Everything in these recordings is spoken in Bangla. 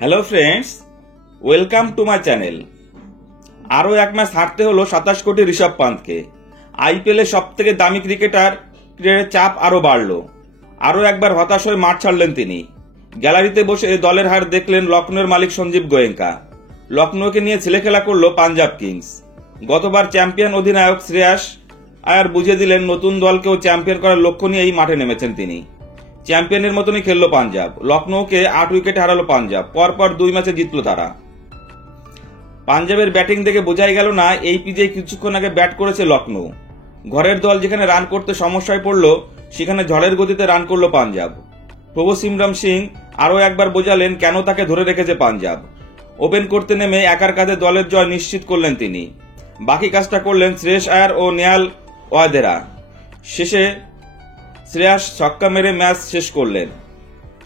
Hello friends, welcome to my channel. আরও এক ম্যাচ হারতে হলো 27 কোটি ঋষভ পান্তকে। আইপিএলের সব থেকে দামি ক্রিকেটারের চাপ আরও বাড়ল। আরও একবার হতাশ হয়ে মাঠ ছাড়লেন তিনি। গ্যালারিতে বসে দলের হার দেখলেন লখনৌর মালিক সঞ্জীব গোয়েঙ্কা। লখনৌকে নিয়ে ছেলেখেলা করল পাঞ্জাব কিংস। গতবার চ্যাম্পিয়ন অধিনায়ক শ্রেয়াস আয়ার বুঝিয়ে দিলেন নতুন দলকেও চ্যাম্পিয়ন করার লক্ষ্য নিয়েই মাঠে নেমেছেন তিনি। চ্যাম্পিয়নের মতনই খেললো পাঞ্জাব। লখনৌকে 8 উইকেটে হারালো পাঞ্জাব। পরপর 2 ম্যাচে জিতল তারা। পাঞ্জাবের ব্যাটিং দেখে বোঝাই গেল না এই পিচে কিছুক্ষণ আগে ব্যাট করেছে লখনৌ। ঘরের দল যেখানে রান করতে সমস্যায় পড়ল, সেখানে ঝড়ের গতিতে রান করলো পাঞ্জাব। প্রভু সিমরন সিং আরও একবার বোঝালেন কেন তাকে ধরে রেখেছে পাঞ্জাব। ওপেন করতে নেমে একার কাঁধে দলের জয় নিশ্চিত করলেন তিনি। বাকি কাজটা করলেন শ্রেয়াস আয়ার ও নেহাল ওয়াদেরা। শেষে শ্রেয়াস ছক্কা মেরে ম্যাচ শেষ করলেন।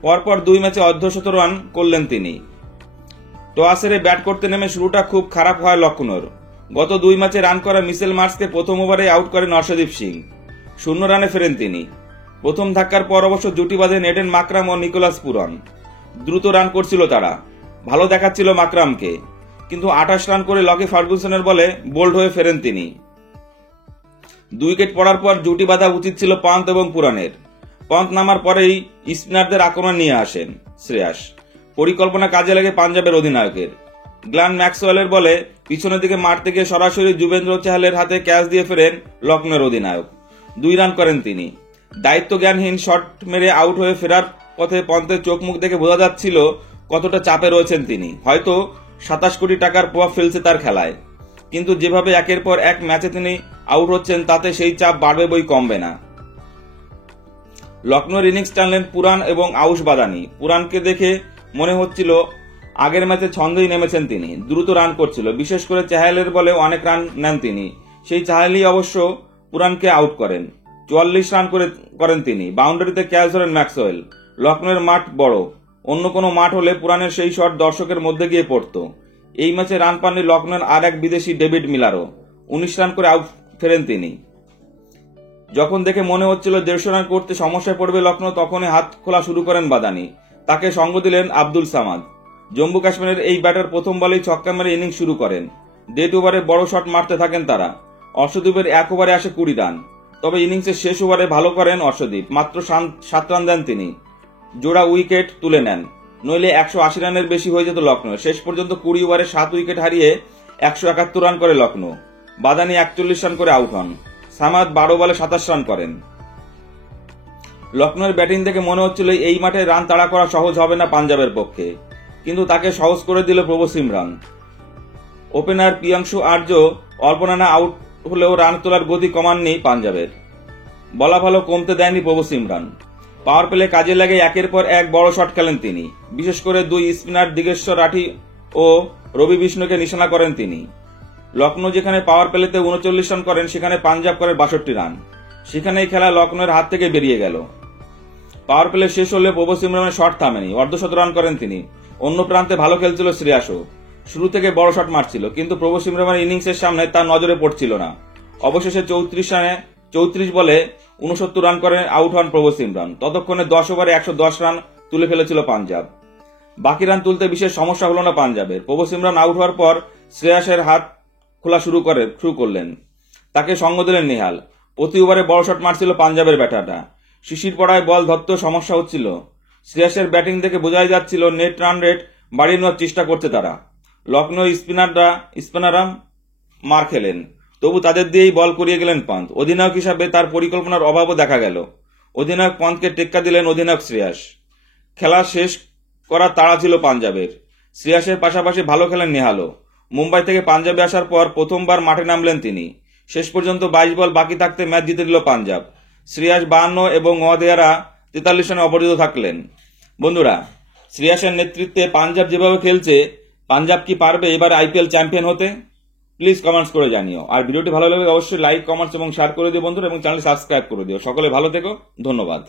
পরপর 2 ম্যাচে অর্ধশত রান করলেন তিনি। টস হেরে ব্যাট করতে নেমে শুরুটা খুব খারাপ হয় লখনৌর। গত 2 ম্যাচে রান করা মিচেল মার্শকে প্রথম ওভারে আউট করেন অর্শদীপ সিং। 0 রানে ফেরেন তিনি। প্রথম ধাক্কার পর অবশ্য জুটি বাঁধেন এডেন মাকরাম ও নিকোলাস পুরন। দ্রুত রান করছিল তারা। ভালো দেখাচ্ছিল মাকরামকে, কিন্তু 28 রান করে লকি ফার্গুসনের বলে বোল্ড হয়ে ফেরেন তিনি। 2 উইকেট পড়ার পর জুটি বাঁধা উচিত ছিল পান্ত এবং পুরানের। পান্ত নামার পরেই স্পিনারদের আক্রমণ নিয়ে আসেন শ্রেয়াস। পরিকল্পনা কাজে লাগে পাঞ্জাবের অধিনায়কের। গ্ল্যান ম্যাক্সওয়েলের বলে পিছনের দিকে মারতে গিয়ে সরাসরি যুবেন্দ্র চাহালের হাতে ক্যাচ দিয়ে ফেরেন লখনৌর অধিনায়ক। 2 রান করেন তিনি। দায়িত্ব জ্ঞানহীন শট মেরে আউট হয়ে ফেরার পথে পন্তের চোখ মুখ দেখে বোঝা যাচ্ছিল কতটা চাপে রয়েছেন তিনি। হয়তো 27 কোটি টাকার প্রভাব ফেলছে তার খেলায়, কিন্তু যেভাবে একের পর এক ম্যাচে তিনি আউট হচ্ছেন তাতে সেই চাপ বাড়বে বই কমবে না। লখনৌর ইনিংস টানলেন পুরান এবং আউশ বাদানি। পুরানকে দেখে মনে হচ্ছিল আগের ম্যাচে ছন্দেই নেমেছেন তিনি। দ্রুত রান করছিল, বিশেষ করে চাহালের বলে অনেক রান নেন তিনি। সেই চাহালই অবশ্য পুরানকে আউট করেন। 44 রান করেন তিনি। বাউন্ডারিতে ক্যাচ ধরেন ম্যাক্সওয়েল। লখনৌর মাঠ বড়, অন্য কোনো মাঠ হলে পুরানের সেই শট দর্শকের মধ্যে গিয়ে পড়ত। এই ম্যাচে রান পাননি লখনৌর আর এক বিদেশি ডেভিড মিলারও। 19 রান করে আউট ফেরেন তিনি। যখন দেখে মনে হচ্ছিল 150 রান করতে সমস্যায় পড়বে লখনৌ, তখনই হাত খোলা শুরু করেন বাদানি। তাকে সঙ্গ দিলেন আব্দুল সামাদ। জম্মু কাশ্মীরের এই ব্যাটার প্রথম বলেই ছক্কা মেরে ইনিংস শুরু করেন। ডেথ ওভারে বড় শট মারতে থাকেন তারা। অর্শদীপের 1 ওভারে আসে 20 রান। তবে ইনিংসের শেষ ওভারে ভালো করেন অর্শদীপ। মাত্র 7 রান দেন তিনি। জোড়া উইকেট তুলে নেন, নইলে 180 রানের বেশি হয়ে যেত লখনৌ। শেষ পর্যন্ত 20 ওভারে 7 উইকেট হারিয়ে 171 রান করে লখনৌ। বাদানি 41 রান করে আউট হন। সামাদ 12 বলে 27 রান করেন। লখনৌর ব্যাটিং দেখে মনে হচ্ছিল এই মাঠে রান তাড়া করা সহজ হবে না পাঞ্জাবের পক্ষে, কিন্তু তাকে সহজ করে দিল প্রভু সিমরন। ওপেনার প্রিয়াংশু আর্য অল্প রানে আউট হলেও রান তোলার গতি কমাননি পাঞ্জাবের। বলা ভালো কমতে দেয়নি প্রভু সিমরন। পাওয়ার প্লে কাজে লাগে একের পর এক বড় শট খেলেন তিনি। বিশেষ করে 2 স্পিনার দিগেশ্বর রাঠি ও রবি বিষ্ণুকে নিশানা করেন তিনি। লখনৌ যেখানে পাওয়ার প্লেতে 39 রান করেন, সেখানে পাঞ্জাব করে 62 রান। সেখানেই খেলা লখনৌর হাত থেকে বেরিয়ে গেল। পাওয়ার প্লে শেষ হলে প্রভু সিমরনের শট থামেনি। অর্ধশত রান করেন তিনি। অন্য প্রান্তে ভালো খেলছিল শ্রেয়াসও। শুরু থেকে বড় শট মারছিল, কিন্তু প্রভু সিমরনের ইনিংসের সামনে তার নজরে পড়ছিল না। অবশেষে 34 বলে 69 রান করে আউট হন প্রভু সিমরন। ততক্ষণে 10 ওভারে 110 রান তুলে ফেলেছিল পাঞ্জাব। বাকি রান তুলতে বিশেষ সমস্যা হলো না পাঞ্জাবের। প্রভু সিমরন আউট হওয়ার পর শ্রেয়াসের হাত খোলা শুরু করলেন। তাকে সঙ্গ দিলেন নেহাল। প্রতি ওভারে বড় শট মারছিল পাঞ্জাবের ব্যাটাররা। শিশির পড়ায় বল ধরতেও সমস্যা হচ্ছিল। শ্রেয়াসের ব্যাটিং দেখে বোঝাই যাচ্ছিল নেট রান রেট বাড়িয়ে নেওয়ার চেষ্টা করছে তারা। লখনৌ স্পিনাররা মার খেলেন, তবু তাদের দিয়েই বল করিয়ে গেলেন পান্ত। অধিনায়ক হিসাবে তার পরিকল্পনার অভাবও দেখা গেল। অধিনায়ক পান্তকে টেক্কা দিলেন অধিনায়ক শ্রেয়াস। খেলা শেষ করার তাড়া ছিল পাঞ্জাবের। শ্রেয়াসের পাশাপাশি ভালো খেলেন নেহালও। মুম্বাই থেকে পাঞ্জাবে আসার পর প্রথমবার মাঠে নামলেন তিনি। শেষ পর্যন্ত 22 বল বাকি থাকতে ম্যাচ জিতে দিল পাঞ্জাব। শ্রেয়াস 52 এবং ওয়াদেরা 43 রানে অপরাজিত থাকলেন। বন্ধুরা, শ্রেয়াসের নেতৃত্বে পাঞ্জাব যেভাবে খেলছে, পাঞ্জাব কি পারবে এবার আইপিএল চ্যাম্পিয়ন হতে? প্লিজ কমেন্টস করে জানিও। আর ভিডিওটি ভালো লাগলে অবশ্যই লাইক, কমেন্টস এবং শেয়ার করে দিও বন্ধুরা, এবং চ্যানেল সাবস্ক্রাইব করে দিও। সকলে ভালো থেকো, ধন্যবাদ।